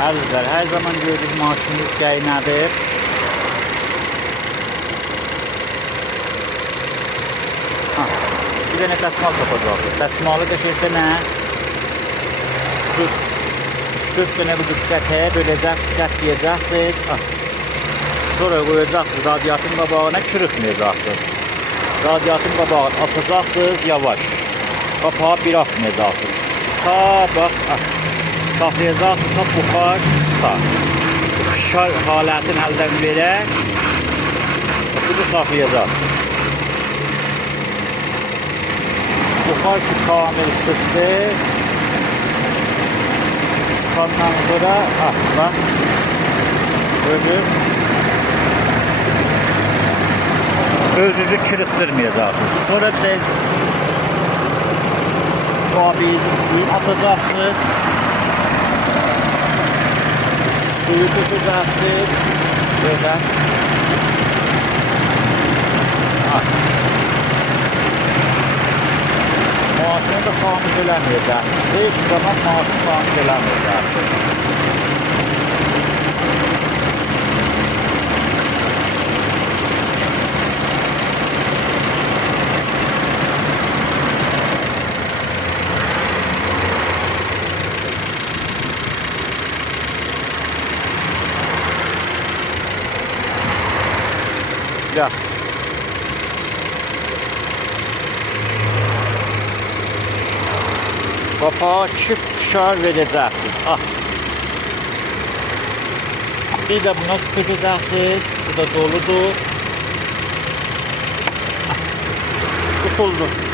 Əzizlər, hər zaman gördük maşınımız qaynadıb. Bir dənə dəsmal tapacaqdır. Dəsmalı qəşəkdə nə? 3-4 dənə bu qətəyə böləcəksiniz, qətləyiəcəksiniz. Sonra qoyacaqsınız radiatın qabağına, kırıqmayacaqsınız. Radiatın qabağını açacaqsınız yavaş. Qapağı bir atmayacaqsınız. Ta bax, saxlayacaqsınız, ta buxar sıxa. Xışar halətini əldən verək. Bunu saxlayacaqsınız. Buxar ki kamil sıxdı. Sıxandan sonra bak ölür. Özünüzü kırıktırmayacaksınız. Sonra muhabbetini atacaksınız. Suyu tutacaksınız. Böyle. Maaşını da xamis eləməyəcəksiniz. Heç zaman maaşını xamis eləməyəcəksiniz. Yaxşı. Qapağı çift şar verəcəksiniz. Bir də buna sıxacaqsınız. Bu da doludur. Tutuldu.